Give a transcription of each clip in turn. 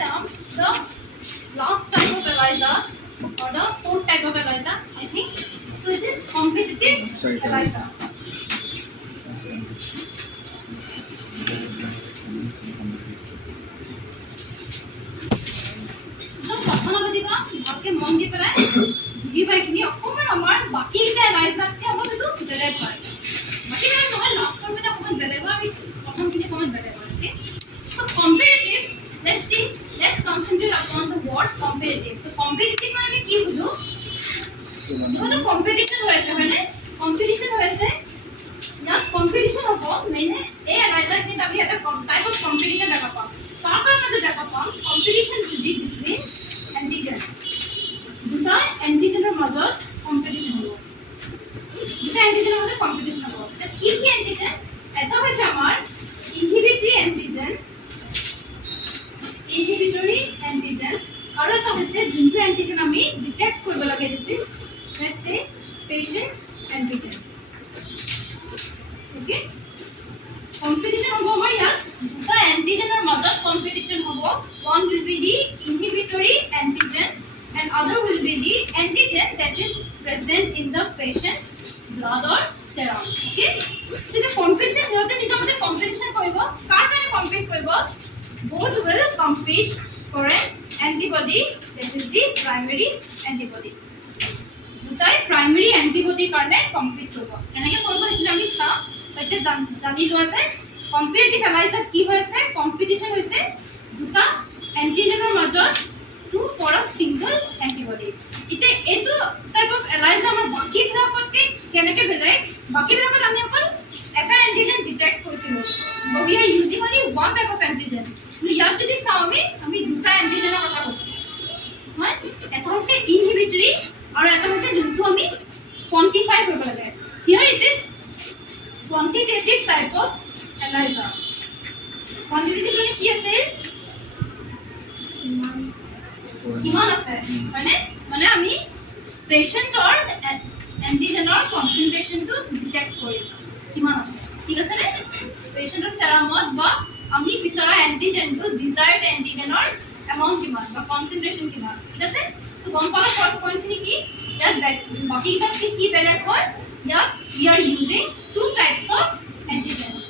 serum, the last type of ELISA or the fourth type of ELISA, I think. So it is competitive ELISA. So কথা নাপাতিবা ভালকে মন দি পেলাই বুজি পাইখিনি অকমান আমাৰ বাকি এটা ELISA তে আমাৰ এইটো বেলেগ হয় বাকি মানে নহয় লাষ্টৰ মানে অকমান বেলেগ হয় আমি প্ৰথমখিনি অকমান বেলেগ হয় okay so competitive let's concentrate upon the word competitive so competitive মানে আমি কি বুঝো মানে কম্পিটিশন হৈছে হয়নে কম্পিটিশন হৈছে না কম্পিটিশন হ'ব মানে এই ELISA তে আমি এটা টাইপ অফ কম্পিটিশন দেখা পাম তাৰ কাৰণে আমি দেখা পাম competition will be between antigen দুটা antigenৰ মাজত কম্পিটিশন হ'ব দুটা antigenৰ মাজত কম্পিটিশন হ'ব কি কি antigen এটা হৈছে আমাৰ inhibitory antigen আৰু এটা হৈছে যোনটো antigen আমি ডিটেক্ট কৰিব লাগে this let's say patient's antigen okay competition হ'ব আমাৰ ইয়াত দুটা antigenৰ মাজত competition হ'ব one will be the inhibitory antigen and other will be the antigen that is present in the patient's blood or serum okay so the competition হতে নিজৰ মতে competition কৰিব কাৰ কাৰণে compete কৰিব both will compete for an antibody that is the primary antibody দুটাই primary antibody কাৰণে compete কৰিব এনেকৈ কৰিব এটা আমি চাম এতিয়া জানি লোৱা যে competitive ELISA কি হৈছে competition হৈছে দুটা antigenৰ মাজত to for a single antibody ite etu type of ELISA amar baki bhagotke keneke belai baki bhagot ami okol eta antigen detect korisilu but we are using only one type of antigen yat jodi saami ami duta antigen er kotha kochi hoy eta hoise inhibitory aru eta hoise juntu ami quantify koribo lage here it is quantitative type of ELISA quantitative mane ki ase কিমান আছে মানে মানে আমি পেশেন্টৰ এন্টিজেনৰ কনসেন্ট্ৰেশনটো detect কৰিম কিমান আছে ঠিক আছে নে পেশেন্টৰ সেৰামত বা আমি বিচৰা এন্টিজেনটো ডিজায়াৰ্ড এন্টিজেনৰ এমাউন্ট কিমান বা কনসেন্ট্ৰেশন কিমান ঠিক আছে তো গম পালা ফার্স্ট পয়েন্ট খিনি কি ইয়াত বাকি এটা কি বেলেগ হয় ইয়াত we are using two types of antigens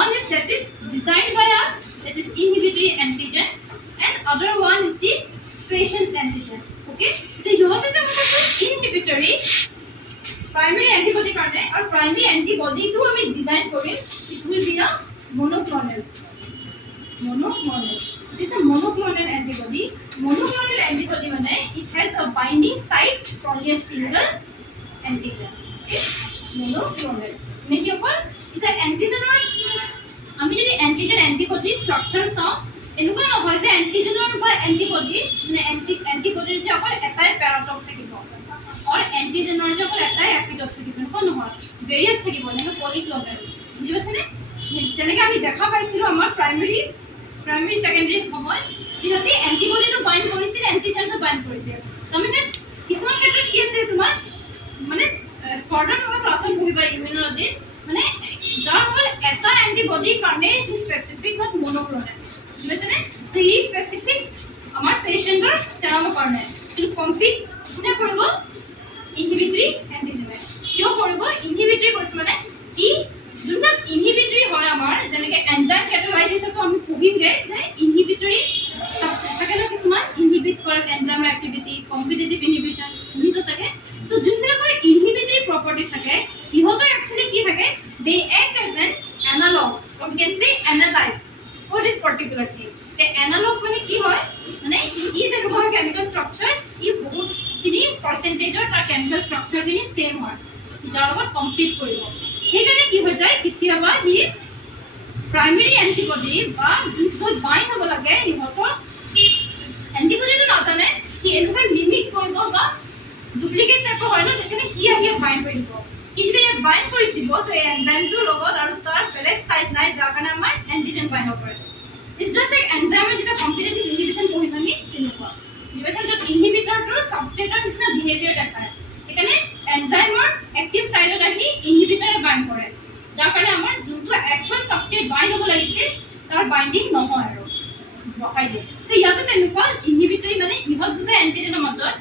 one is that is designed by us that is inhibitory antigen and other one is the patient's antigen okay so yote je amara inhibitory primary antibody karone aur primary antibody to ami design korim it will be a monoclonal it is a monoclonal antibody mane it has a binding site for a single antigen okay monoclonal neki okol eta antigen or ami jodi antigen antibody structure saw এনেকুৱা নহয় যে এন্টিজেনৰ বা antibody মানে এন্টিবডিৰ যে অকল এটাই প্যাৰাটপ থাকিব আৰু এন্টিজেনৰ যে অকল এটাই এপিটপ থাকিব এনেকুৱা নহয় ভেৰিয়াছ থাকিব যেনে পলিক্লনাল বুজি পাইছেনে যেনেকৈ আমি দেখা পাইছিলো আমাৰ প্ৰাইমেৰী সেকেন্ডাৰী সময় যিহেতু এন্টিবডিটো বাইন্ড কৰিছিল এন্টিজেনটো বাইন্ড কৰিছিল তাৰমানে কিছুমান ক্ষেত্ৰত কি আছে তোমাৰ মানে ফৰ্ডাৰ তোমাৰ ক্লাছত পঢ়িবা ইমিউনলজি মানে যাৰ অকল এটা এন্টিবডিৰ কাৰণে স্পেচিফিক হয় মনোক্লনাল বুঝছেনে তো এই স্পেসিফিক আমাৰ পেশেন্টৰ সেৰামৰ কাৰণে কিন্তু কম্পিট কোনে কৰিব ইনহিবিটৰি এন্টিজেনে কিয় কৰিব ইনহিবিটৰি কৈছ মানে কি যোনটা ইনহিবিটৰি হয় আমাৰ যেনেকৈ এনজাইম ক্যাটালাইজিছটো আমি পঢ়িমগে যে ইনহিবিটৰি সাবস্টেন্স থাকে না কিছুমান ইনহিবিট কৰে এনজাইমৰ এক্টিভিটি কম্পিটিটিভ ইনহিবিশন নিটো থাকে তো যোনবিলাকৰ ইনহিবিটৰি প্ৰপাৰ্টি থাকে ইহঁতৰ একচুয়ালি কি থাকে they act as an analogue or we can say analyte for this particular thing the analog মানে কি হয় মানে ই যে ৰূপৰ কেমিক্যাল স্ট্ৰাকচাৰ ই বহুত খিনি পাৰ্সেন্টেজৰ তাৰ কেমিক্যাল স্ট্ৰাকচাৰ খিনি সেম হয় যাৰ লগত কম্পিট কৰিব সেইকাৰণে কি হৈ যায় কেতিয়াবা ই প্ৰাইমেৰী এন্টিবডি বা যোনটো বাইন্ড হ'ব লাগে ইহঁতৰ এন্টিবডিটো নাজানে কি এনেকৈ মিমিক কৰিব বা ডুপ্লিকেট টাইপৰ হয় ন যেনে কি আহি বাইন্ড কৰি দিব কি যদি ইয়াত বাইন্ড কৰি দিব তো এই এনজাইমটোৰ লগত আৰু তাৰ বেলেগ সাইড নাই যাৰ কাৰণে আমাৰ এন্টিজেন বাইন্ড হ'ব পাৰে It's just like enzyme যেটা কম্পিটিটিভ ইনহিবিশন পঢ়িম আমি তেনেকুৱা যিবেছা যত ইনহিবিটৰটোৰ সাবস্ট্ৰেটৰ নিচিনা বিহেভিয়াৰ দেখায় এখানে এনজাইমৰ এক্টিভ সাইডত আহি ইনহিবিটৰে বাইন্ড কৰে যাৰ কাৰণে আমাৰ যোনটো একচুয়াল সাবস্ট্ৰেট বাইন্ড হ'ব লাগিছিল তাৰ বাইন্ডিং নহয় আৰু বহাই দিয়ে সো ইয়াতো তেনেকুৱা ইনহিবিটৰি মানে ইহত দুটা এন্টিজেনৰ মাজত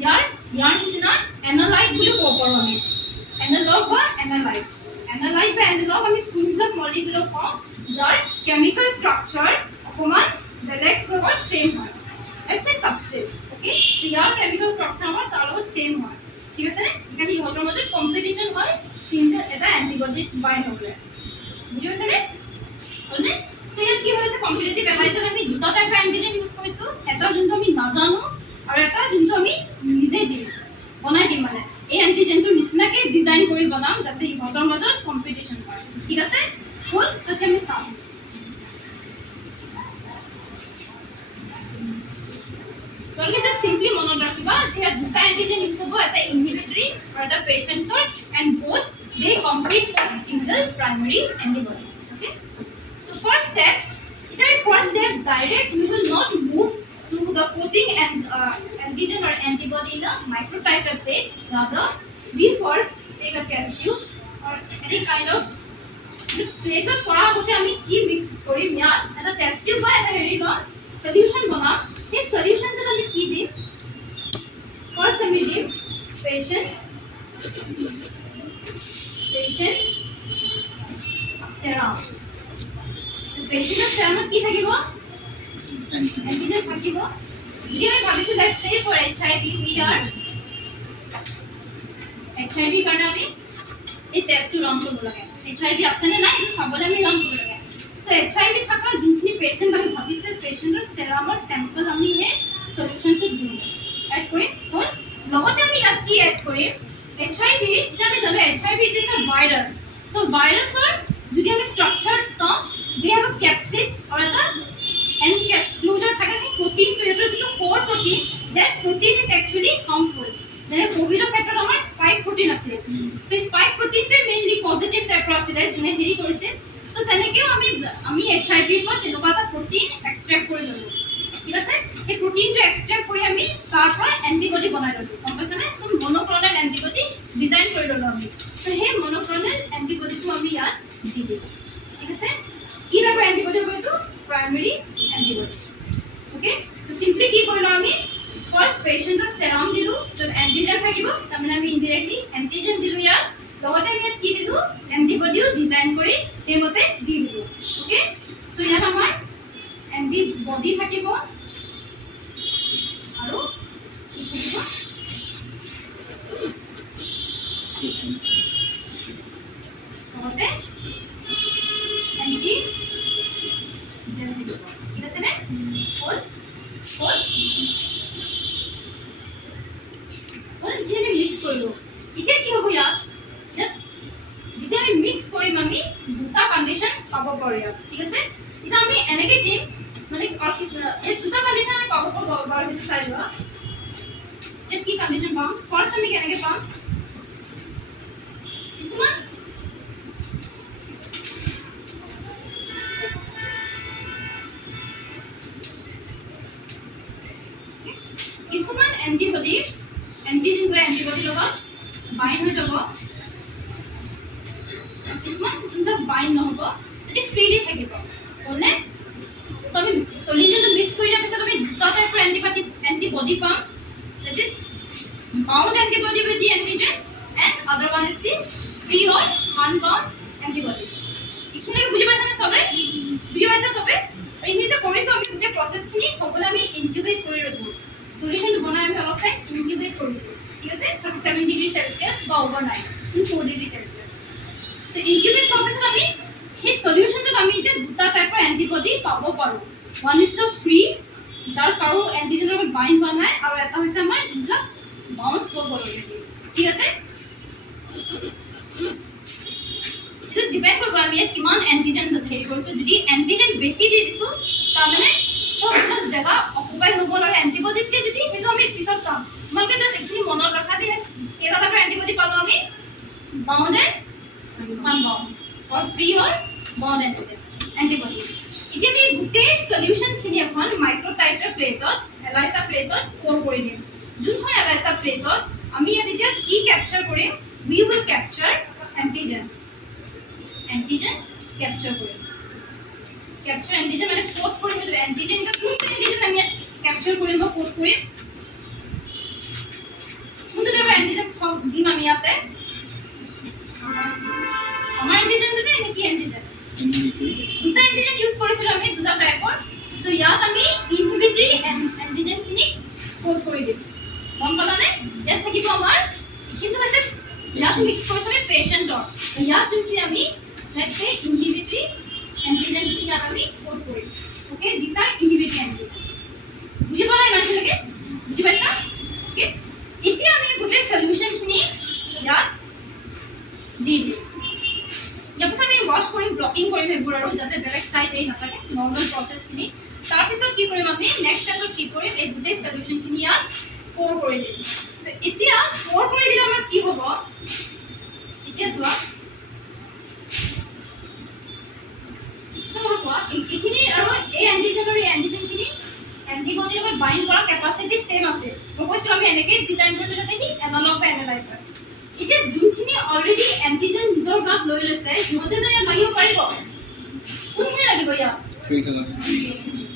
ইয়াৰ নিচিনা এনালাইট বুলি ক'ব পাৰোঁ আমি এনালগ বা এনালাইট বা এনালগ আমি কোনবিলাক মলিকিউল কওঁ যাৰ কেমিকেল ষ্ট্ৰাকচাৰ অকণমান বেলেগ লগত সেম হয় let's say substance okay year chemical structure আমাৰ তাৰ লগত সেম হয় ঠিক আছে মানে ইহতৰ মাজত কম্পিটিশন হয় সিঙ্গেল এটা এন্টিবডি বাইন্ড হ'লে বুজি পাইছেনে হলনে সো ইয়াত কি হৈছে কম্পিটিটিভ এনালাইজার আমি দুটা টাইপ এন্টিজেন ইউজ কৰিছো এটা যোনটো আমি নাজানো আৰু এটা যোনটো আমি নিজে দিম বনাই দিম মানে এই এন্টিজেনটোৰ নিচিনাকৈ ডিজাইন কৰি বনাম যাতে ইহঁতৰ মাজত কম্পিটিশন হয় ঠিক আছে হ'ল তাতে আমি চাম তোমালোকে জাস্ট সিম্পলি মনত ৰাখিবা যে দুটা এন্টিজেন ইউজ হ'ব এটা ইনহিবিটৰি আৰু এটা পেশেন্টছৰ and both they compete for single primary antibody okay so first step direct we will not move to the coating and antigen or antibody in a microtiter plate rather we first take a test tube or any kind of plate of pora hote ami ki mix korim ya eta test tube ba eta heri no solution banam ei solution ta ami ki dim first ami dim patience serum পেশেন্টৰ সেৰামত কি থাকিব antigen থাকিব যদি আমি ভাবিছো let's say for HIV we are HIV কাৰণে আমি এই টেষ্টটো ৰান কৰিব লাগে এইচআইভি আছে নে নাই এই চাবলৈ আমি ৰান কৰিব লাগে সো এইচআইভি থকা যোনখিনি পেশেন্ট আমি ভাবিছো পেশেন্টৰ সেৰামৰ স্যাম্পল আমি হে সলিউশনটো দিম এড কৰিম হ'ল লগতে আমি ইয়াত কি এড কৰিম এইচআইভি এটা আমি জানো HIV is A virus so ভাইৰাছৰ যদি আমি স্ট্ৰাকচাৰ চাওঁ they have a capsid or a enclosure থাকে protein to এটার কিন্তু core protein that protein is actually harmful যেনে কোভিড ক্ষেত্ৰত আমাৰ স্পাইক protein আছে so স্পাইক protein তে মেইনলি পজিটিভ টাইপৰ আছে যেনে হেৰি কৰিছে so তেনেকেও আমি HIV পৰা তেনেকুৱা এটা protein extract কৰি ললো ঠিক আছে এই protein টো extract কৰি আমি তাৰ পৰা এন্টিবডি বনাই ললো গম পাইছানে so monoclonal antibody ডিজাইন কৰি ললো আমি so সেই monoclonal antibody টো আমি ইয়াত দি দিম ঠিক আছে কি টাইপৰ এন্টিবডি হ'ব এইটো প্ৰাইমাৰী এন্টিবডি ওকে তো সিম্পলি কি কৰিলো আমি ফাৰ্স্ট পেশেন্টৰ সেৰাম দিলো য'ত এন্টিজেন থাকিব তাৰমানে আমি ইনডাইৰেক্টলি এন্টিজেন দিলো ইয়াত লগতে আমি ইয়াত কি দিলো এন্টিবডিও ডিজাইন কৰি সেইমতে দি দিলো ওকে সো ইয়াত আমাৰ এন্টিবডি থাকিব আৰু কি থাকিব পেশেন্ট লগতে এন্টিজেন দিব ঠিক আছে নে হ'ল যেনে মিক্স কৰিলো এতিয়া কি হ'ব ইয়াত যেতিয়া আমি মিক্স কৰিম আমি দুটা কন্ডিশন পাব পাৰো ইয়াত ঠিক আছে এতিয়া আমি এনেকৈ দিম মানে এই দুটা কন্ডিশন আমি পাব পাৰো সেইটো চাই লোৱা যে কি কন্ডিশন পাম ফাৰ্স্ট আমি কেনেকৈ পাম কিছুমান এন্টিবডি এন্টিজেন গৈ এন্টিবডি লগত বাইন্ড হৈ যাব কিছুমান কিন্তু বাইন্ড নহব যদি ফ্ৰীলি থাকিব হ'লে সো আমি সলিউশনটো মিক্স কৰি দিয়াৰ পিছত আমি দুটা টাইপৰ এন্টিবডি পাম that is bound antibody with the antigen and other one is the free or unbound antibody এইখিনি বুজি পাইছানে সবে বুজি পাইছা সবে আৰু এইখিনি যে কৰিছো আমি গোটেই প্ৰসেছখিনি সকলো আমি ইনকিউবেট কৰি ৰাখো সলিউশন বনাই আমি অলপ টাইম ইনকিউবেট কৰিছো ঠিক আছে 37 ডিগ্ৰী সেলসিয়াস বা ওভাৰনাইট ইন 4 ডিগ্ৰী সেলসিয়াস তো ইনকিউবেট কৰাৰ পিছত আমি সেই সলিউশনটো আমি যে দুটা টাইপৰ এন্টিবডি পাব পাৰো ওয়ান ইজ দ্য ফ্ৰী যাৰ কাৰো এন্টিজেনৰ লগত বাইন্ড হোৱা নাই আৰু এটা হৈছে আমাৰ যোনটা বাউন্ড হৈ গ'ল অলৰেডি ঠিক আছে ಇದು ಡಿಪೆಂಡ್ কৰিব আমি কিমান এন্টিজেন হেৰি কৰিছো যদি এন্টিজেন বেছি দি দিছো তাৰমানে সব জায়গা অকুপাই হ'ব আৰু এন্টিবডিতকে যদি সেইটো আমি পিছত চাম তোমালোকে জাস্ট এখিনি মনত ৰাখা যে কেইটা টাইপৰ এন্টিবডি পালো আমি bound and unbound or free or bound antibody এতিয়া আমি গোটেই সলিউশনখিনি এখন মাইক্ৰোটাইটাৰ প্লেটত এলাইজা প্লেটত pour কৰি দিম যোনখন এলাইজা প্লেটত আমি ইয়াত এতিয়া কি ক্যাপচাৰ কৰিম we will capture antigen capture কৰিম capture antigen মানে কোড কৰিম এটো antigen টো কোনটো antigen আমি capture কৰিম বা কোড কৰিম কোনটো টাইপৰ antigen দিম আমি ইয়াতে আমাৰ antigen টো নে কি antigen দুটা antigen ইউজ কৰিছিল আমি দুটা টাইপৰ সো ইয়াত আমি inhibitory antigen খিনি কোড কৰি দিম গম পালানে ইয়াত থাকিব আমাৰ কিন্তু হৈছে ইয়াত মিক্স কৰিছে আমি পেশেন্টৰ ইয়াত যদি আমি let's say inhibitory antigen খিনি ইয়াত আমি কোড কৰিম okay this are inhibitory antigen বুজি পালা ইমান লাগে বুজি পাইছা ওকে এতিয়া আমি গোটে সলিউশন খিনি ইয়াত দি দিম ইয়াৰ পিছত আমি ওয়াশ কৰিম ব্লকিং কৰিম এইবোৰ আৰু যাতে বেলেগ সাইড এই নাথাকে নৰমাল প্ৰসেস খিনি তাৰ পিছত কি কৰিম আমি নেক্সট স্টেপত কি কৰিম এই গোটে সলিউশন খিনি ইয়াত pour কৰি দিম তো এতিয়া pour কৰি দিলে আমাৰ কি হ'ব এতিয়া চোৱা তো কোৱা এইখিনি আৰু এই এন্টিজেন আৰু এই এন্টিজেন খিনি এন্টিবডি লগত বাইন্ড কৰা ক্যাপাসিটি সেম আছে মই কৈছো আমি এনেকে ডিজাইন কৰিলে দেখি এনালগ বা এনালাইজাৰ এতিয়া যোনখিনি অলৰেডি এন্টিজেন নিজৰ গাত লৈ লৈছে সিহঁতে যদি লাগিব পাৰিব কোনখিনি লাগিব ইয়াত ফ্ৰী থাকা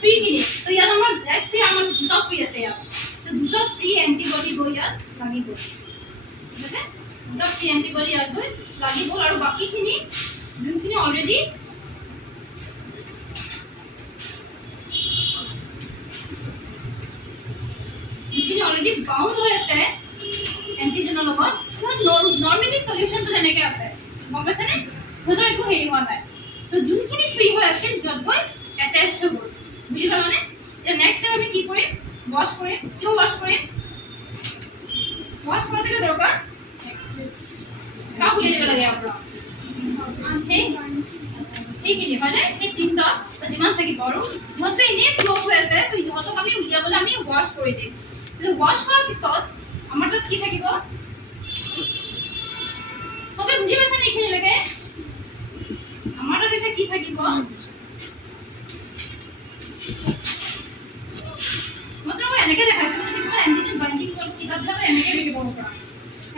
ফ্ৰী খিনি তো ইয়াত আমাৰ লেটস সে আমাৰ দুটা ফ্ৰী আছে ইয়াত তো দুটা ফ্ৰী এন্টিবডি গৈ ইয়াত লাগিব ঠিক আছে দুটা ফ্ৰী এন্টিবডি ইয়াত গৈ লাগিব আৰু বাকিখিনি যোনখিনি অলৰেডি যিখিনি অলৰেডি বাউন্ড হৈ আছে এন্টিজেনৰ লগত নৰমালি সলিউশন তো যেনেকে আছে গম পাইছানে হজৰ একো হেৰি হোৱা নাই তো যোনখিনি ফ্ৰী হৈ আছে যত গৈ এটাচ হৈ গ'ল বুজি পালানে এতিয়া নেক্সট আমি কি কৰিম ওয়াশ কৰিম কিয় ওয়াশ কৰিম ওয়াশ কৰাতে কি দৰকাৰ এক্সেস কাম উলিয়াই দিব লাগে আপোনাৰ এইখিনি হয় নে এই তিনটা যিমান থাকিব আৰু সিহঁতে এনেই ফ্লো হৈ আছে তো সিহঁতক আমি উলিয়াবলৈ আমি ওয়াশ কৰি দিম ওয়াশ কৰাৰ পিছত আমাৰ তাত কি থাকিব সবে বুজি পাইছা নে এইখিনি লাগে আমাৰ তাত এটা কি থাকিব মাত্ৰ এনেকে দেখাইছো কিছুমান এন্টিজেন বাইন্ডিং কৰি কিতাপবিলাক এনেকে লিখিব পৰা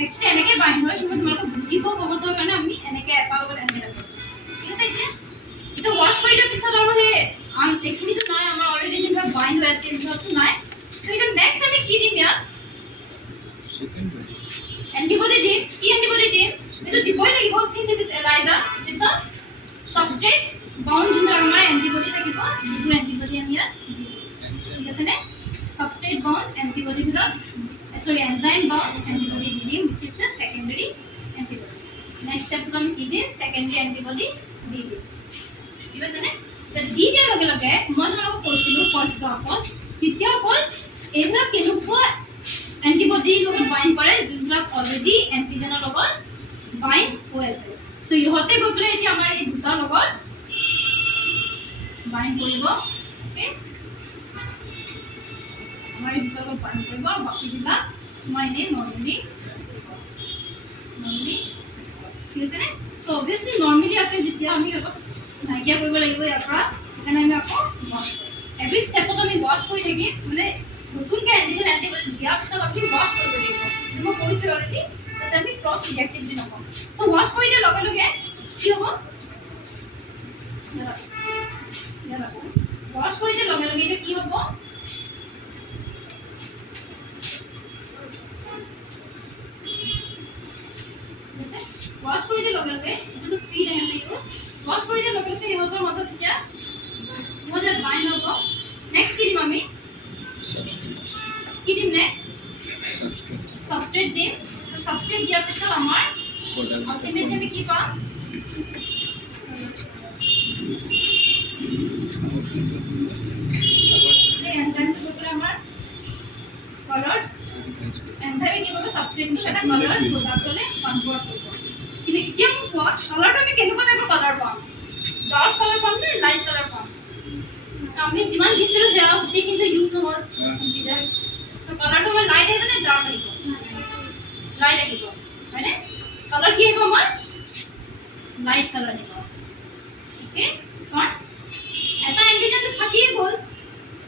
একচুয়ালি এনেকে বাইন্ড হয় কিন্তু তোমালোকে বুজিব সহজৰ কাৰণে আমি এনেকে এটা লগত এনেকে ৰাখো ঠিক আছে এটা ওয়াশ কৰি দিয়াৰ পিছত আৰু হে এইখিনিতো নাই আমাৰ অলৰেডি যেটা বাইন্ড হৈ আছে এইটো নাই তো এটা নেক্সট আমি কি দিম ইয়াত antibody দিম কি antibody দিম এটো দিবই লাগিব since it is ELISA it is a substrate bound যোনটো আমাৰ antibody থাকিব যিবোৰ antibody আমি ইয়াত ঠিক আছে নে substrate bound antibody বিলাক sorry enzyme bound antibody দিম which is the secondary antibody next step তো আমি কি দিম secondary antibody দি দিম ঠিক আছে নে তো দি দিয়াৰ লগে লগে মই তোমালোকক কৈছিলো ফাৰ্স্ট ক্লাছত তেতিয়া অকল এইবিলাক কেনেকুৱা এন্টিবডি লগত বাইন্ড কৰে যোনবিলাক অলৰেডি এন্টিজেনৰ লগত বাইন্ড হৈ আছে সো ইহতে গৈ পেলাই এতিয়া আমাৰ এই দুটাৰ লগত বাইন্ড কৰিব ওকে আমাৰ এই দুটাৰ লগত বাইন্ড কৰিব আৰু বাকিবিলাক তোমাৰ এনে নৰ্মেলি ঠিক আছে নে সো অবভিয়াছলি নৰ্মেলি আছে যেতিয়া আমি ইহঁতক নাইকিয়া কৰিব লাগিব ইয়াৰ পৰা সেইকাৰণে আমি আকৌ ওয়াশ কৰিম এভৰি ষ্টেপত আমি ওয়াশ কৰি থাকিম মানে নতুনকে এন্টিজেন এন্টিবডি দিয়াৰ পিছত আমি ওয়াশ কৰিব লাগিব কিন্তু মই কৈছোঁ অলৰেডি যাতে আমি ক্ৰছ ৰিএক্টিভিটি নকৰোঁ সো ওয়াশ কৰি দিয়াৰ লগে লগে কি হ'ব ওয়াশ কৰি দিয়াৰ লগে লগে কি হ'ব ওয়াশ কৰি দিয়াৰ লগে লগে যোনটো ফ্ৰী থাকে লাগিব ওয়াশ কৰি দিয়াৰ লগে লগে ইহঁতৰ মাজত এতিয়া ইহঁতৰ বাইন্ড হ'ব নেক্সট কি দিম আমি কি দিম নেক্সট সাবস্ট্রেট দিম তো সাবস্ট্রেট দিয়াৰ পিছত আমাৰ আলটিমেটলি আমি কি পাম এই এনজাইমটো পৰা আমাৰ কালাৰ এনজাইম কি কৰিব সাবস্ট্ৰেট এটা কালাৰ প্ৰডাক্টলে কনভাৰ্ট কৰিব কিন্তু এতিয়া মোক কোৱা কালাৰটো আমি কেনেকুৱা টাইপৰ কালাৰ পাম ডাৰ্ক কালাৰ পাম নে লাইট কালাৰ পাম আমি যিমান দিছিলো সেয়া গোটেইখিনি ইউজ নহল ডিজাইন তো কালাৰটো আমাৰ লাইট আহিব নে ডাৰ্ক আহিব লাইট আহিব হয়নে কালাৰ কি আহিব আমাৰ লাইট কালাৰ আহিব ওকে কাৰণ এটা এন্টিজেন থাকিয়ে গ'ল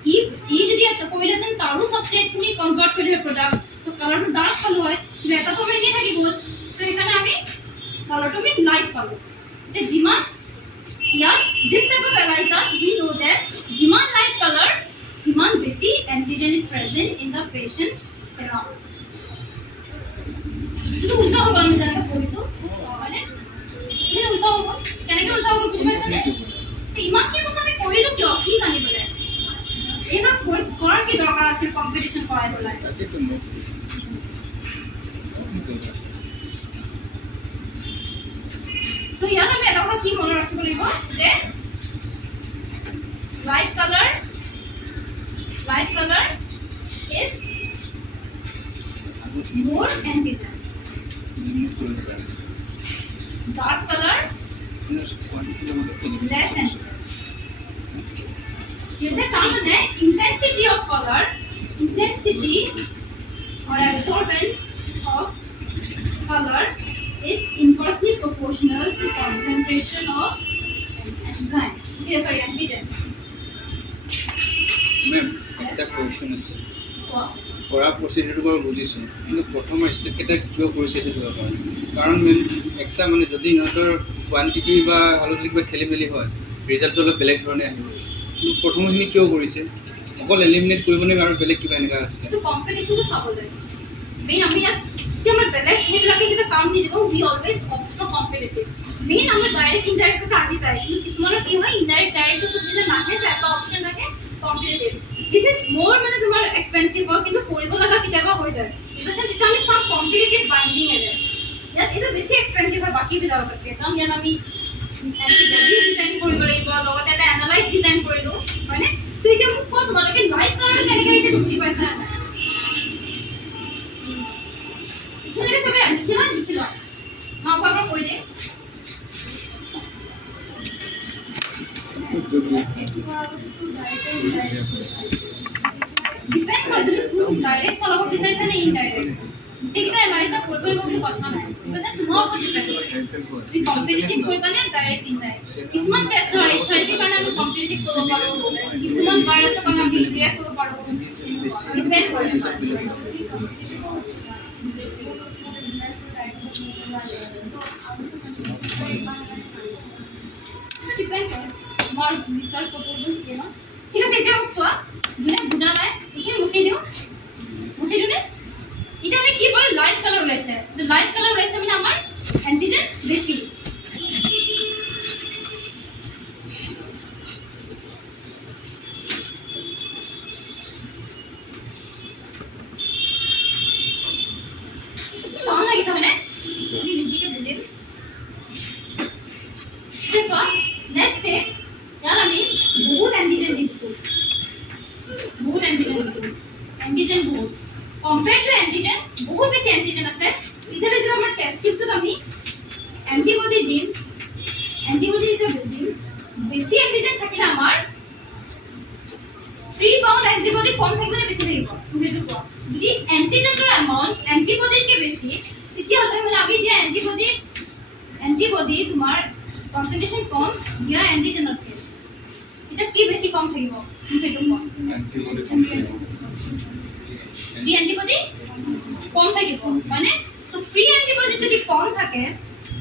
ই যদি এটা কৰিলেতেন তাৰো সাবস্ট্ৰেটখিনি কনভাৰ্ট কৰি দিব প্ৰডাক্ট তো কালাৰটো ডাৰ্ক পালো হয় কিন্তু এটা তো এনেই থাকি গ'ল সো সেইকাৰণে আমি কালাৰটো আমি লাইট পালো তে যিমান ইয়াত this type of ELISA, we know that Jiman light color, Jiman basi antigen is present in the patient's serum. तो उल्टा होगा मैं जाने का कोइसो মানে ये उल्टा होगा কেনেকে উল্টা হ'ব বুজি পাইছানে তো ইমান কি বস্তু আমি কৰিলো কিয় কি জানিবলে এনা কৰাৰ কি দৰকাৰ আছিল কম্পিটিশন কৰাই বলাই তাকেতো মোক সো ইয়াত আমি এটা কথা কি মনত ৰাখিব লাগিব যে light color is more antigen, dark color less antigen. जैसे काम है intensity of color, intensity or absorbance of color is inversely proportional to concentration of enzyme. Yeah, sorry, antigen. Ma'am একটা কোয়েশ্চন আছে Wow. কৰা প্ৰচিডিউৰটো বাৰু বুজিছোঁ কিন্তু প্ৰথম ষ্টেপ কেইটা কিয় কৰিছে সেইটো দৰকাৰ কাৰণ মেম এক্সট্ৰা মানে যদি ইহঁতৰ কোৱান্টিটি বা অলপ যদি কিবা খেলি মেলি হয় ৰিজাল্টটো অলপ বেলেগ ধৰণে আহিব কিন্তু প্ৰথমখিনি কিয় কৰিছে অকল এলিমিনেট কৰিবনে আৰু বেলেগ কিবা এনেকুৱা আছে তো কম্পিটিশনটো চাব লাগে মেইন আমি ইয়াত যে আমাৰ বেলেগ সেইবিলাকে যেতিয়া কাম দি দিব we always opt for competitive main আমাৰ ডাইৰেক্ট ইনডাইৰেক্ট কথা আহি যায় কিন্তু কিছুমানৰ কি হয় ইনডাইৰেক্ট ডাইৰেক্টটো যদি নাহে তো এটা অপচন থাকে কম্পিটিটিভ দিস ইজ মোৰ মানে তোমাৰ এক্সপেন্সিভ হয় কিন্তু কৰিব লগা কেতিয়াবা হৈ যায় মানে যেতিয়া আমি চাম কম্পিটিটিভ বাইন্ডিং এৰে ইয়াত এটা বেছি এক্সপেন্সিভ হয় বাকি বিলাকতকৈ কাৰণ ইয়াত আমি এন্টিবডি ডিজাইন কৰিব লাগিব লগতে এটা এনালাইজ ডিজাইন কৰিলো হয়নে তো এতিয়া মোক কোৱা তোমালোকে লাইট কালাৰ কেনেকৈ আহিছে বুজি পাইছা নাই ইখনে সবে লিখিলা মা বাবা কৈ দে ডিপেন্ড কৰে তুমি ডাইৰেক্ট চলাব বিচাৰিছা নে ইনডাইৰেক্ট ইতেকিটা এনালাইজ কৰিব লাগিব বুলি কথা নাই মানে তোমাৰ ওপৰত ডিপেন্ড কৰে তুমি কম্পিটিটিভ কৰিবা নে ডাইৰেক্ট ইনডাইৰেক্ট কিছুমান টেষ্ট ধৰা এইচআইভি কাৰণে আমি কম্পিটিটিভ কৰিব পাৰো কিছুমান ভাইৰাছৰ কাৰণে আমি ইনডাইৰেক্ট কৰিব পাৰো ডিপেন্ড কৰে डिपेंड करे और रिसर्च प्रपोजल है ना ठीक है এটা বস্তু জুনে বুজা নাই এখানে মুছি দিও নে এটা আমি কি বল লাইট কালার ওলাইছে তো লাইট কালার ওলাইছে মানে আমার অ্যান্টিজেন বেশি সাউন্ড লাগিছে মানে জি জি বুঝে देखो लेट्स से यार আমি বহুত অ্যান্টিজেন দিছো বহুত অ্যান্টিজেন বহুত কম্পেয়ার টু অ্যান্টিজেন বহুত বেশি অ্যান্টিজেন আছে এখানে যদি আমরা টেস্ট টিউবটো আমি অ্যান্টিবডি দিম অ্যান্টিবডি দিতে দিম বেশি অ্যান্টিজেন থাকিলে আমার ফ্রি বাউন্ড অ্যান্টিবডি কম থাকবে না বেশি থাকিব তুমি তো কোৱা যদি অ্যান্টিজেনৰ এমাউন্ট অ্যান্টিবডিতকৈ বেছি তেতিয়া হলে মানে আমি যে অ্যান্টিবডি তোমাৰ concentration কম দিয়া অ্যান্টিজেনত কে এটা কি বেশি কম থাকিব সেইটো কম ফ্রি অ্যান্টিবডি কম থাকিব মানে তো ফ্রি অ্যান্টিবডি যদি কম থাকে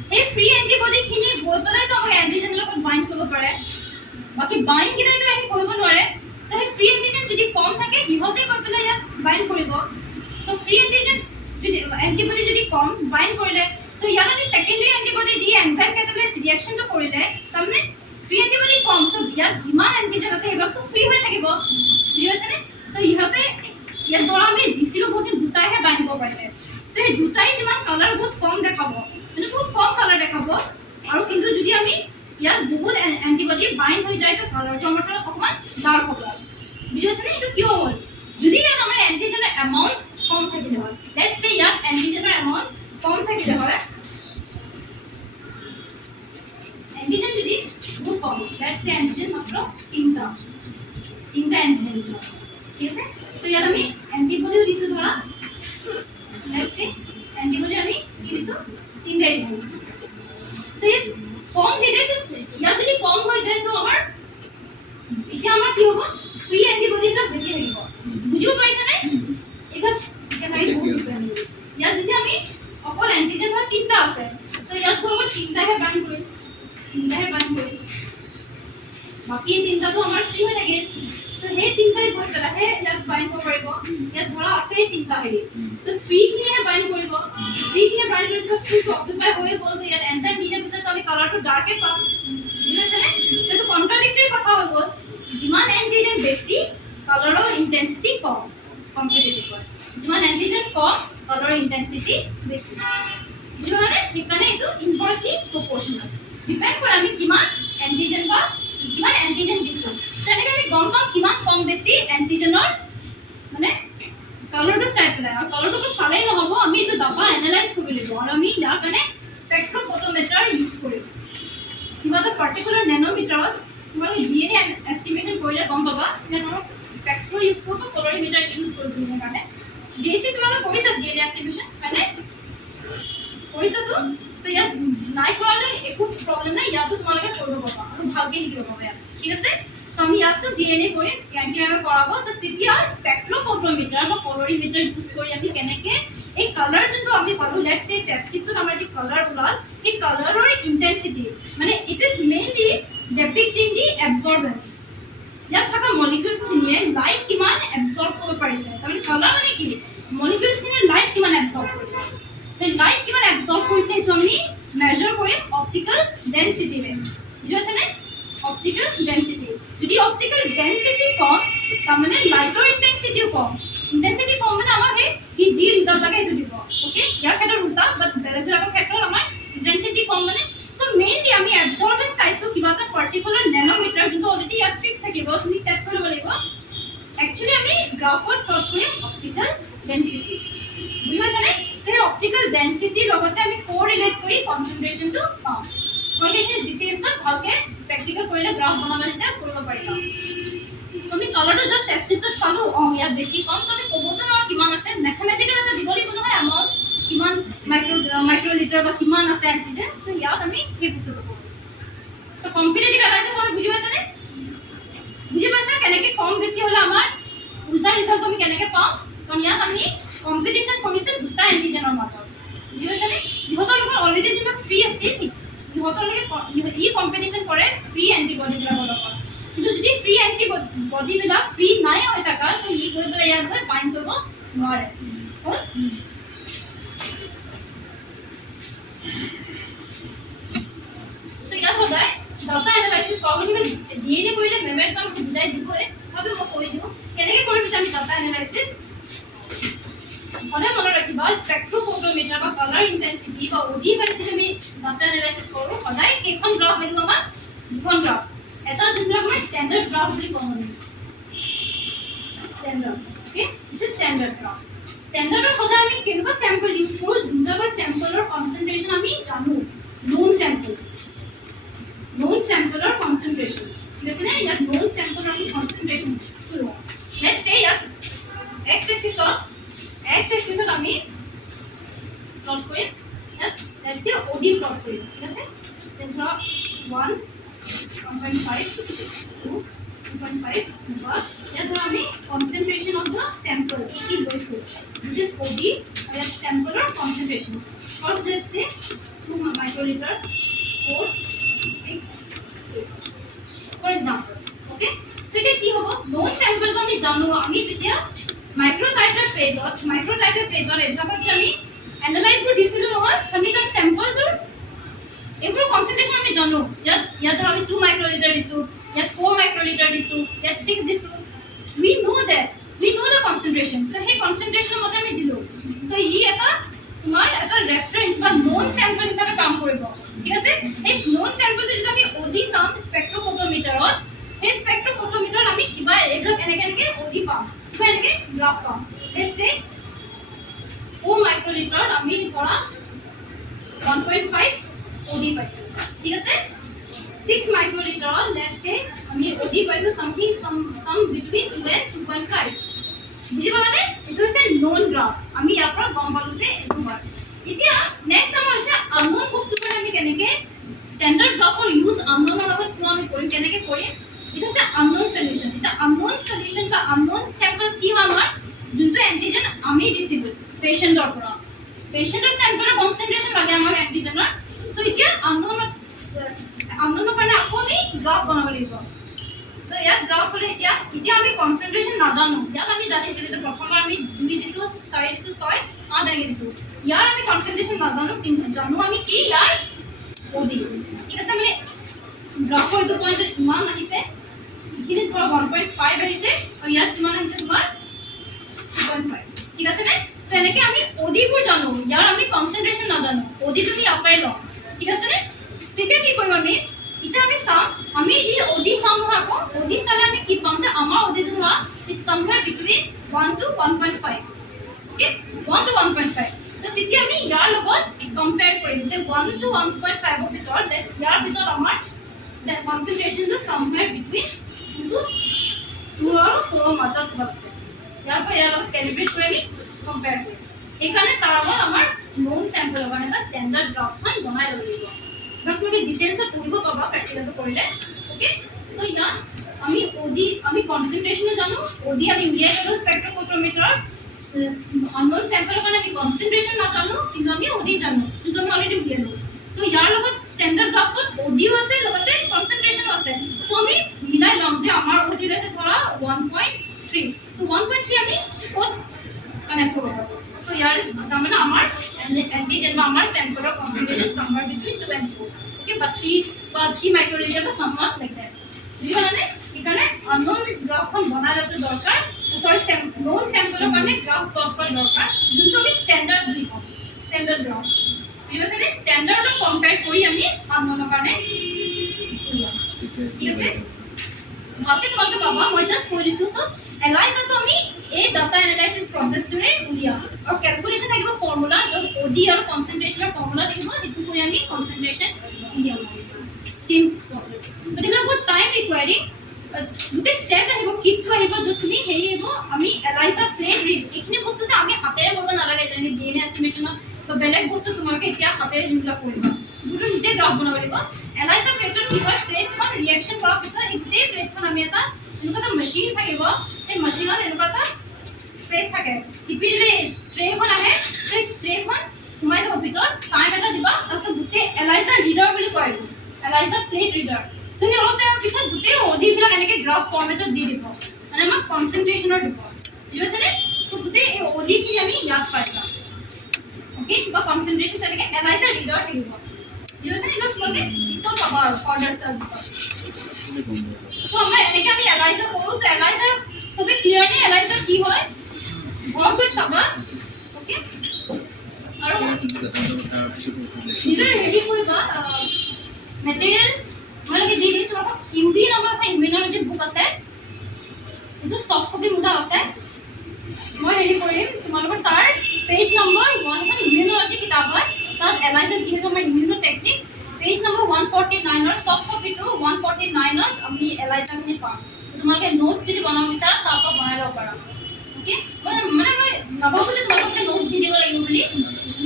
সেই ফ্রি অ্যান্টিবডি খিনি গৈ পেলাই তো আমাক অ্যান্টিজেনৰ লগত বাইন্ড কৰিব পাৰে বাকি বাইন্ড কিনে তো আমি কৰিব নোৱাৰে তো সেই ফ্ৰি অ্যান্টিজেন যদি কম থাকে ইহতে গৈ পেলাই ইয়াত বাইন্ড কৰিব তো ফ্ৰি অ্যান্টিজেন যদি অ্যান্টিবডি যদি কম বাইন্ড কৰিলে So यार আমি সেকেন্ডাৰি অ্যান্টিবডি দি এনজাইম ক্যাটালাইজ ৰিঅ্যাকশন তো কৰিলে তাৰমানে ফ্রি অ্যান্টিবডি কম সো ইয়াত যিমান অ্যান্টিজেন আছে সেইবিলাক তো ফ্রি হৈ থাকিব বুজি পাইছানে সো ইহতে ইয়াত ধৰা আমি দিছিলো বহুত দুটাইহে বাইন্ড কৰিব পাৰিছে সো এই দুটাই যিমান কালাৰ বহুত কম দেখাব মানে বহুত কম কালাৰ দেখাব আৰু কিন্তু যদি আমি ইয়াত বহুত অ্যান্টিবডি বাইন্ড হৈ যায় তো কালাৰটো আমাৰ অকমান ডাৰ্ক হ'ব বুজি পাইছানে এইটো কিয় হ'ল যদি ইয়াত আমাৰ অ্যান্টিজেনৰ এমাউন্ট কম থাকিলে হয় লেটস সে ইয়াত অ্যান্টিজেনৰ এমাউন্ট কম থাকিলে হয় एंटीजन যদি বহুত কম লেটস সে एंटीजन মাত্র তিনটা एंटीजन ঠিক আছে তো ইয়াত আমি অ্যান্টিবডিও দিছো ধৰা লেটস সে অ্যান্টিবডি আমি কি দিছো তিনটা দিছো তো এই কম দিলে তো ইয়াত যদি কম হৈ যায় তো আমাৰ এতিয়া আমাৰ কি হ'ব ফ্ৰি অ্যান্টিবডিটা বেশি হইব বুঝিব পাৰিছা নে এটা এটা সাইড বহুত বাইন্ড কৰিব পাৰিব ইয়াত ধৰা আছে তিনটা হেৰি তো ফ্ৰী খিনিহে বাইন্ড কৰিব ফ্ৰী খিনিহে বাইন্ড কৰিব ফ্ৰী অকুপাই হৈ গ'ল ইয়াত এনজাইম দিলে পিছত আমি কালাৰটো ডাৰ্কে পাম বুজিছেনে তো কন্ট্ৰাডিক্টৰি কথা হৈ গ'ল যিমান এন্টিজেন বেছি কালাৰৰ ইন্টেন্সিটি কম কম্পিটিটিভ হয় যিমান এন্টিজেন কম কালাৰৰ ইন্টেন্সিটি বেছি বুজিলানে সেইকাৰণে এইটো ইনভাৰ্সলি প্ৰপৰ্শনাল ডিপেন্ড কৰে আমি কিমান এন্টিজেন বা কিমান এন্টিজেন দিছো তেনেকৈ আমি গম পাম কিমান কম বেছি এন্টিজেনৰ মানে কালাৰটো চাই পেলাই আৰু কালাৰটো চালেই নহ'ব আমি এইটো ডাটা এনালাইজ কৰিব লাগিব আৰু আমি ইয়াৰ কাৰণে স্পেক্ট্ৰোফটোমেটাৰ ইউজ কৰিম কিবা এটা পাৰ্টিকুলাৰ নেনোমিটাৰত তোমালোকে ডিএনএ এষ্টিমেশ্যন কৰিলে গম পাবা যে তোমাৰ স্পেক্ট্ৰো ইউজ কৰিব কলৰিমিটাৰ ইউজ কৰিব দিনৰ কাৰণে ডিএসি তোমালোকে কৰিছা ডিএনএ এষ্টিমেশ্যন মানে কৰিছাতো তো ইয়াত নাই কৰালে একো প্ৰব্লেম নাই ইয়াতো তোমালোকে কৰিব পাবা আৰু ভালকৈ শিকিব পাবা ইয়াত ঠিক আছে তো আমি ইয়াতো ডিএনএ কৰিম ইয়াকে আমি কৰাব তো তেতিয়া স্পেক্ট্ৰোফটোমেটাৰ বা কলৰিমিটাৰ ইউজ কৰি আমি কেনেকৈ এই কালাৰ যোনটো আমি পালো লেটস সে টেষ্ট টিপটোত আমাৰ যি কালাৰ ওলাল এই কালাৰৰ ইন্টেন্সিটি মানে ইট ইজ মেইনলি ডেপিক্টিং দি এবজৰ্বেন্স ইয়াত থকা মলিকিউলছখিনিয়ে লাইট কিমান এবজৰ্ব কৰিব পাৰিছে কাৰণ কালাৰ মানে কি মলিকিউলছখিনিয়ে লাইট কিমান এবজৰ্ব কৰিছে সেই লাইট কিমান এবজৰ্ব কৰিছে এইটো আমি মেজাৰ কৰিম অপটিকেল ডেনচিটিৰে বুজিছেনে অপটিকেল ডেনচিটি যদি অপটিকেল ডেনচিটি কম তাৰমানে লাইটৰ ইন্টেন্সিটিও কম ইন্টেন্সিটি কম মানে আমাৰ কি জি ৰিজাল্ট লাগে এইটো দিব ওকে ইয়াৰ ক্ষেত্ৰত উল্টা বাট বেলেগবিলাকৰ ক্ষেত্ৰত আমাৰ ইন্টেন্সিটি কম মানে সো মেইনলি আমি এবজৰ্বেন্স চাইছো কিবা এটা পাৰ্টিকুলাৰ নেনোমিটাৰ যোনটো অলৰেডি ইয়াত ফিক্স থাকিব তুমি সেট কৰিব লাগিব একচুয়ালি আমি গ্ৰাফত প্লট কৰিম অপটিকেল ডেনচিটি বুজিছেনে সেই অপটিকেল ডেনচিটি লগতে আমি কোৰিলেট কৰি কনসেন্ট্ৰেচনটো পাম মই এইখিনি ডিটেইলছত ভালকৈ প্ৰেক্টিকেল কৰিলে গ্ৰাফ বনাবলৈ যেতিয়া কৰিব পাৰিবা তুমি কালাৰটো জাস্ট টেষ্টটো চালো ইয়াত বেছি কম তুমি ক'বতো নোৱাৰা কিমান আছে মেথমেটিকেল এটা দিব লাগিব নহয় এমাউণ্ট কিমান মাইক্ৰলিটাৰ বা কিমান আছে এন্টিজেন তো ইয়াত আমি সেই পিছতো ক'ব সো কম্পিটিটিভ এনালাইসিস আমি বুজি পাইছানে বুজি পাইছা কেনেকৈ কম বেছি হ'লে আমাৰ উল্টা ৰিজাল্ট আমি কেনেকৈ পাম কাৰণ ইয়াত আমি কম্পিটিশন কৰিছে দুটা এন্টিজেনৰ মাজত বুজি পাইছানে ইহঁতৰ লগত অলৰেডি যোনটো ফ্ৰী আছে ইহঁতৰ লগত ই কম্পিটিশন কৰে ফ্ৰী এন্টিবডিবিলাকৰ লগত কিন্তু যদি ফ্ৰী এন্টিবডিবিলাক ফ্ৰী নাই হৈ থকা তো ই গৈ পেলাই ইয়াত গৈ বাইণ্ড কৰিব নোৱাৰে হ'ল তো ইয়াত সদায় ডাটা এনালাইসিস কৰিবলৈ ডিএনএ কৰিলে মেমেট মান বুজাই দিবই আমি মই কৈ দিওঁ কেনেকৈ কৰিম আমি ডাটা এনালাইসিস সদায় মনত ৰাখিবা স্পেক্ট্ৰোফটোমেটাৰ বা কালাৰ ইন্টেন্সিটি বা ওডি মানে যদি আমি ডাটা এনালাইসিস কৰোঁ সদায় কেইখন গ্ৰাফ লাগিব আমাৰ দুখন গ্ৰাফ এটা যোনবিলাক আমাৰ স্ট্যান্ডাৰ্ড গ্ৰাফ বুলি কওঁ আমি standard okay this is standard graph স্ট্যান্ডাৰ্ডৰ সদায় আমি কেনেকুৱা স্যাম্পল ইউজ কৰোঁ যোনবিলাক স্যাম্পলৰ কনসেন্ট্ৰেচন আমি জানো নোন স্যাম্পলৰ কনসেন্ট্ৰেচন ঠিক আছে নে ইয়াত নোন স্যাম্পলৰ আমি কনসেন্ট্ৰেচন কৰোঁ লেটস সে ইয়াত x axisত আমি প্লট কৰিম ইয়াত লেটস সে OD প্লট কৰিম ঠিক আছে তেন ধৰা 1 1.5 2 2.5 বা ইয়াত ধৰা আমি কনসেন্ট্ৰেচন অফ দ্য স্যাম্পল কি লৈছো দিস ইজ OD আৰু ইয়াত স্যাম্পলৰ কনসেন্ট্ৰেচন first let's say 2 মাইক্ৰলিটাৰ 4 6 8 for example okay তো এতিয়া কি হ'ব নোন স্যাম্পলটো আমি জানো আমি যেতিয়া মাইক্ৰ'টাইটাৰ ফেজত এইবিলাকত আমি এনালাইজবোৰ দিছিলোঁ নহয় আমি তাৰ চেম্পলটোৰ এইবোৰ কনচেন্ট্ৰেচন আমি জানো ইয়াত ধৰা আমি 2 মাইক্ৰলিটাৰ দিছোঁ ইয়াত 4 মাইক্ৰলিটাৰ দিছোঁ ইয়াত 6 দিছোঁ we know the concentration so সেই কনচেন্ট্ৰেচনৰ মতে আমি দিলোঁ so ই এটা তোমাৰ এটা ৰেফাৰেন্স বা নোন চেম্পল হিচাপে কাম কৰিব ঠিক আছে এই নোন চেম্পলটো যদি আমি OD চাম স্পেক্ট্ৰোফটোমিটাৰত সেই স্পেক্ট্ৰোফটোমিটাৰত আমি কিবা এইবিলাক এনেকৈ OD পাম কিবা এনেকৈ গ্ৰাফ পাম লেটস সে 4 মাইক্ৰলিটাৰ আমি ধৰা 1.5 OD পাইছোঁ ঠিক আছে 6 মাইক্ৰলিটাৰ লেটস সে আমি OD পাইছোঁ something some between 2 and 2.5 বুজি পালানে এইটো হৈছে নোন গ্ৰাফ আমি ইয়াৰ পৰা গম পালোঁ যে এইটো হয় এতিয়া নেক্সট আমাৰ হৈছে আননোন বস্তুবোৰ আমি কেনেকৈ স্ট্যান্ডাৰ্ড গ্ৰাফৰ ইউজ আননোনৰ লগত কিয় আমি কৰিম কেনেকৈ কৰিম এটা হৈছে আননোন সলিউশন এটা আননোন সলিউশন বা আননোন স্যাম্পল কি হয় আমাৰ যোনটো এন্টিজেন আমি দিছিলোঁ পেশেন্টৰ পৰা পেশেন্টৰ স্যাম্পলৰ কনসেন্ট্ৰেচন লাগে আমাক এন্টিজেনৰ সো এতিয়া আননোনৰ কাৰণে আকৌ আমি গ্ৰাফ বনাব লাগিব তো ইয়াত গ্ৰাফ হ'লে এতিয়া আমি কনসেন্ট্ৰেচন নাজানো ইয়াত আমি জানিছিলোঁ নাজানো কিন্তু জানো আমি কি ইয়াৰ ওডি ঠিক আছে মানে গ্ৰাফৰ এইটো পইণ্টত ইমান আহিছে এইখিনি ধৰা 1.5 আহিছে আৰু ইয়াত কিমান আহিছে তোমাৰ 2.5 ঠিক আছে নে তো এনেকে আমি ওডিবোৰ জানো ইয়াৰ আমি কনসেন্ট্ৰেশন নাজানো ওডি তুমি ইয়াৰ ল ঠিক আছে নে তেতিয়া কি কৰিম আমি এটা আমি চাম আমি যি ওডি চাম নহয় আকৌ ওডি চালে আমি কি পাম যে আমাৰ ওডিটো ধৰা it's সামহার between 1 to 1.5 okay 1 to 1.5 তো তেতিয়া আমি ইয়াৰ লগত কম্পেয়াৰ কৰিম যে 1 to 1.5 ৰ ভিতৰত ইয়াৰ ভিতৰত আমাৰ কনসেন্ট্ৰেশন তো সামহাৰ বিটুইন 2 to 2 আৰু 4 মাজত আছে ইয়াৰ পৰা ইয়াৰ লগত ক্যালিব্ৰেট কৰি আমি কম্পেয়াৰ কৰিম এইকাৰণে তাৰ আগত আমাৰ নোন স্যাম্পলৰ কাৰণে এটা ষ্টেণ্ডাৰ্ড গ্ৰাফখন বনাই ল'ব লাগিব গ্ৰাফটোৰ ডিটেইলছত পঢ়িব পাবা প্ৰেক্টিকেলটো কৰিলে ওকে তো ইয়াত আমি ওডি আমি কনসেন্ট্ৰেশন জানো ওডি আমি উলিয়াই ল'লো স্পেক্ট্ৰোফটোমিটাৰ আননোন স্যাম্পলৰ কাৰণে আমি কনসেন্ট্ৰেশন নাজানো কিন্তু আমি ওডি জানো যোনটো আমি অলৰেডি উলিয়াই ল'লো সো ইয়াৰ লগত ষ্টেণ্ডাৰ্ড গ্ৰাফত ওডিও আছে লগতে কনসেন্ট্ৰেশন আছে সো আমি মিলাই ল'ম যে আমাৰ ওডি আছে ধৰা 1.3 সো 1.3 আমি ক'ত কানেক্ট কৰিব সো ইয়াৰ তাৰমানে আমাৰ এন্টিজেন বা আমাৰ স্যাম্পলৰ কনসেন্ট্ৰেশন somewhere between 2 and 4 okay but 3 microliter বা somewhat like that বুজিবানে এইকাৰণে আননোন গ্ৰাফখন বনাই লোৱাটো দৰকাৰ সৰি নোন স্যাম্পলৰ কাৰণে গ্ৰাফ প্লট কৰা দৰকাৰ যোনটো আমি ষ্টেণ্ডাৰ্ড বুলি কওঁ ষ্টেণ্ডাৰ্ড গ্ৰাফ বুজিবানে ষ্টেণ্ডাৰ্ডক কম্পেয়াৰ কৰি আমি আননোনৰ কাৰণে উলিয়াম ঠিক আছে ভালকে তোমালোকে পাবা মই জাষ্ট কৈ দিছোঁ সো এলাইজাটো আমি এই ডাটা এনালাইসিস প্ৰসেছটোৰে উলিয়াম আৰু ক্যালকুলেশন থাকিব ফৰ্মুলা য'ত ওডি আৰু কনসেন্ট্ৰেশনৰ ফৰ্মুলা থাকিব সেইটো কৰি আমি কনসেন্ট্ৰেশন উলিয়াম সেম প্ৰসেছ বাট এইবিলাক বহুত টাইম ৰিকুৱাৰিং গোটেই সেট আহিব কিটটো আহিব য'ত তুমি হেৰি আহিব আমি এলাইজা প্লেট ৰিড এইখিনি বস্তু যে আমি হাতেৰে কৰিব নালাগে যেনে ডিএনএ এষ্টিমেশ্যনত বা বেলেগ বস্তু তোমালোকে এতিয়া হাতেৰে যোনবিলাক কৰিবা দুটো নিজে গ্ৰাফ বনাব লাগিব এলাইজা প্লেটৰ কি হয় প্লেটখন ৰিয়েকশ্যন কৰাৰ পিছত এই গোটেই প্লেটখন আমি এটা এনেকুৱা এটা মেচিন থাকিব এই মেচিনত এনেকুৱা এটা স্পেচ থাকে টিপি দিলে ট্ৰেখন আহে সেই ট্ৰেখন সোমাই যাব ভিতৰত টাইম এটা দিবা তাৰপিছত গোটেই এলাইজা ৰিডাৰ বুলি কয় এলাইজা প্লেট ৰিডাৰ সো এই অলপ টাইমৰ পিছত গোটেই ওডিবিলাক এনেকৈ গ্ৰাফ ফৰ্মেটত দি দিব মানে আমাক কনচেন্ট্ৰেশনৰ দিব বুজিছেনে সো গোটেই এই ওডিখিনি আমি ইয়াত পাই যাম ওকে বা কনচেন্ট্ৰেশন তেনেকৈ এলাইজা ৰিডাৰ থাকিব বুজিছেনে এইটো তোমালোকে পিছত পাবা আৰু অৰ্ডাৰ চাৰ্ভিচত সো আমাৰ এনেকৈ আমি এলাইজা কৰোঁ সো এলাইজা সবে ক্লিয়াৰলি এলাইজা কি হয় ঘৰকৈ চাবা ওকে আৰু নিজৰ হেৰি কৰিবা মেটেৰিয়েল তোমালোকে দি দিম তোমালোকক ইউবি নামৰ এটা ইমিউনলজি বুক আছে এইটো সফ্ট কপি মোটা আছে মই হেৰি কৰিম তোমালোকৰ তাৰ পেজ নম্বৰ 1 খন ইমিউনলজি কিতাপ হয় তাত এলাইজা যিহেতু আমাৰ ইমিউনো টেকনিক পেজ নম্বৰ 149 ৰ সফ্ট কপিটো 149 ত আমি এলাইজাখিনি পাম তোমালোকে নোট যদি বনাব বিচাৰা তাৰ পৰা বনাই ল'ব পাৰা ওকে মানে মই নকওঁ যে তোমালোকে নোট দি দিব লাগিব বুলি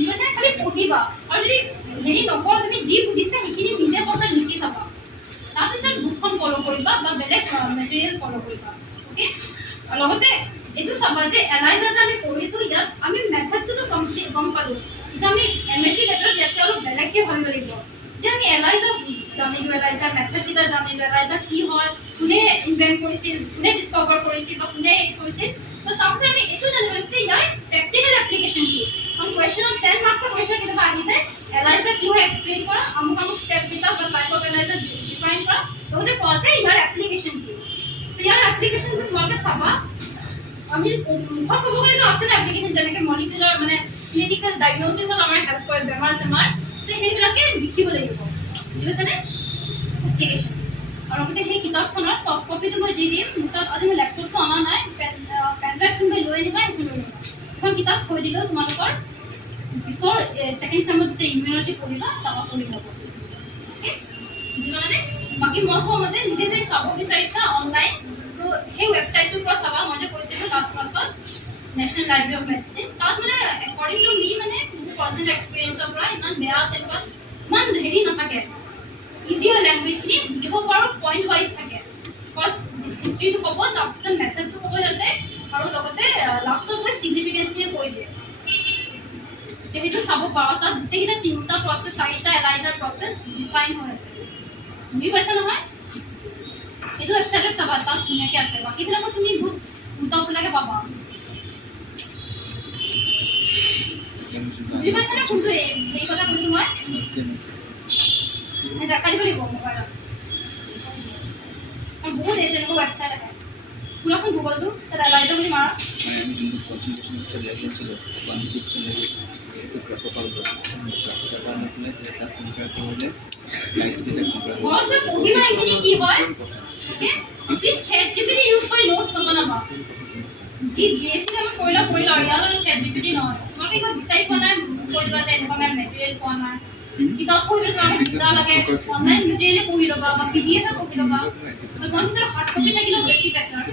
মানে খালি পঢ়িবা আৰু যদি হেৰি নকৰা তুমি যি বুজিছা সেইখিনি নিজে পঢ়াত লিখি চাবা তাৰপিছত বুকখন ফলো কৰিবা বা বেলেগ মেটেৰিয়েল ফলো কৰিবা ওকে আৰু লগতে এইটো চাবা যে এলাইজা যে আমি পঢ়িছোঁ ইয়াত আমি মেথডটো কমপ্লিট গম পালোঁ এতিয়া আমি এমএসসি লেটাৰত ইয়াতে অলপ বেলেগকৈ ভাবিব লাগিব যে আমি এলাইজা জানিলোঁ এলাইজাৰ মেথডকেইটা জানিলোঁ এলাইজা কি হয় কোনে ইনভেণ্ট কৰিছিল কোনে ডিছকভাৰ কৰিছিল বা কোনে হেৰি কৰিছিল তো তাৰপিছত আমি এইটো জানিব লাগিব যে ইয়াৰ প্ৰেক্টিকেল এপ্লিকেশ্যন কি কাৰণ কুৱেশ্যনত 10 মাৰ্কছৰ কুৱেশ্যন কেতিয়াবা আহিছে এলাইজা কি হয় এক্সপ্লেইন কৰা আমুক ষ্টেপকেইটা বা টাইপ অফ এলাইজা ডিফাইন কৰা লগতে কোৱা যে ইয়াৰ এপ্লিকেশ্যন কি তো ইয়াৰ এপ্লিকেশ্যনটো তোমালোকে চাবা আমি মুখত ক'ব গ'লেতো আছে ন এপ্লিকেশ্যন যেনেকৈ মলিকুলাৰ মানে ক্লিনিকেল ডায়েগন'চিছত আমাৰ হেল্প কৰে বেমাৰ চেমাৰ তো সেইবিলাকে লিখিব লাগিব বুজিছেনে এপ্লিকেশ্যন আৰু লগতে সেই কিতাপখনৰ সফ্ট কপিটো মই দি দিম মোৰ তাত আজি মই লেপটপটো অনা নাই পেন ড্ৰাইভখন গৈ লৈ আনিবা এখন লৈ আনিবা এখন কিতাপ থৈ দিলেও তোমালোকৰ পিছৰ ছেকেণ্ড চেমত যেতিয়া ইমিউনলজি পঢ়িবা তাৰপৰা পঢ়ি ল'ব অ'কে বুজিবানে বাকী মই কোৱা মতে নিজে যদি চাব বিচাৰিছা অনলাইন তো সেই ৱেবছাইটটোৰ পৰা চাবা মই যে কৈছিলোঁ লাষ্ট ক্লাছত নেশ্যনেল লাইব্ৰেৰী অফ মেডিচিন তাত মানে একৰ্ডিং টু মি মানে মোৰ পাৰ্চনেল এক্সপিৰিয়েঞ্চৰ পৰা ইমান বেয়া তেনেকুৱা ইমান হেৰি নাথাকে ইজি হয় লেংগুৱেজখিনি বুজিব পাৰোঁ পইণ্ট ৱাইজ থাকে ফাৰ্ষ্ট হিষ্ট্ৰীটো ক'ব তাৰপিছত মেথডটো ক'ব যাতে আৰু লগতে লাষ্টত গৈ ছিগনিফিকেঞ্চখিনি কৈ দিয়ে সেইটো চাব পাৰোঁ তাত গোটেইকেইটা 3টা প্ৰচেছ 4টা এলাইজাৰ প্ৰচেছ ডিফাইন হৈ আছে বুজি পাইছা নহয় এইটো ৱেবছাইটত চাবা তাত ধুনীয়াকৈ আছে বাকীবিলাকত তুমি বহুত উল্টা পুল্টাকৈ পাবা বুজি পাইছা না কোনটো এই কথা কৈছো মই দেখাই দিব লাগিব মোবাইলত আৰু বহুত এই তেনেকুৱা ৱেবছাইট আছে খোলাচোন গুগলটো তাত এলাইজা বুলি মাৰা মানে আমি যোনটো কনচেনট্ৰেশ্যন অফিচাৰ লেভেল আছিলোঁ 150% লেভেল সেইটো গ্ৰাফৰ পৰা গ্ৰাফৰ এটা মানে তাত কম্পেয়াৰ কৰিলে লাইফটো যেতিয়া কম্পেয়াৰ ঘৰত গৈ পঢ়িবা এইখিনি কি হয় okay please ChatGPT use কৰি নোটছ নবনাবা যি বেছিক আমি কৰিলা আৰু ইয়াত চেট জিপিটি নহয় তোমালোকে কিবা বিচাৰি পোৱা নাই কৈ দিবা যে এনেকুৱা মেম মেটেৰিয়েল পোৱা নাই কিতাপ পঢ়িলে তোমালোকে কিতাপ লাগে অনলাইন মেটেৰিয়েল পঢ়ি ল'বা বা PDF পঢ়ি ল'বা মই বিচাৰোঁ হাৰ্ড কপি থাকিলেও বেছি বেটাৰ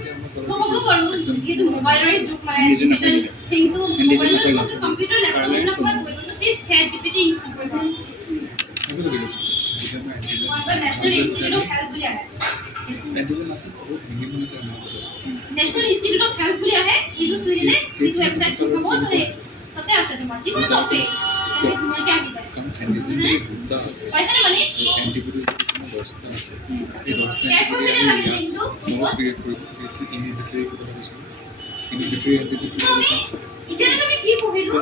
তো হ'ব বাৰু যিহেতু মোবাইলৰে যুগ মানে ডিজিটেল থিংটো মোবাইলত computer laptop please ChatGPT use নকৰিবা নেশ্যনেল ইনষ্টিটিউট অফ হেল্থ বুলি আহে নেশ্যনেল ইনষ্টিটিউট অফ হেল্থ বুলি আহে সেইটো চুই দিলে সেইটো ৱেবছাইট হ'ব তাতে আছে তোমাৰ যিকোনো টপিক তেনেকৈ ধুনীয়াকৈ আহি যায় পাইছানে মানিছ শ্বেয়াৰ কৰি দিলে লাগিলে কিন্তু আমি এতিয়ালৈকে আমি কি পঢ়িলোঁ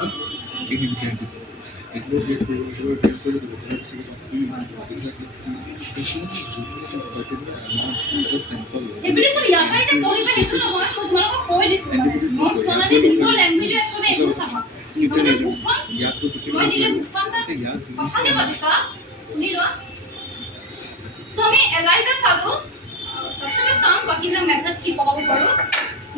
সেইবুলি চব ইয়াৰ পৰাই যে পঢ়িবা সেইটো নহয় মই তোমালোকক কৈ দিছোঁ নোটছ বনালে নিজৰ লেংগুৱেজৰ একদমে একো চাবা মই দিলে বুকখন কথাকে পাতিছা শুনি লোৱা চ' আমি এলাইজা চালোঁ তাৰপিছত আমি চাম বাকীবিলাক মেথড কি পঢ়াব পাৰোঁ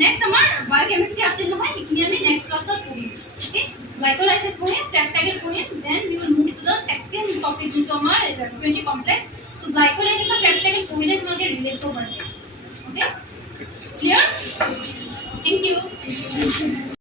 নেক্সট আমাৰ বায়'কেমিষ্ট্ৰি আছিল নহয় সেইখিনি আমি নেক্সট ক্লাছত পঢ়িম অ'কে গ্লাইকোলাইসিস পঢ়িম ক্ৰেছ চাইকেল পঢ়িম then we will move to the second topic যোনটো আমাৰ ৰেসপিৰেটৰি কমপ্লেক্স চ' গ্লাইকোলাইসিস আৰু ক্ৰেছ চাইকেল পঢ়িলে তোমালোকে ৰিলেট কৰিব পাৰিবা অ'কে ক্লিয়াৰ থেংক ইউ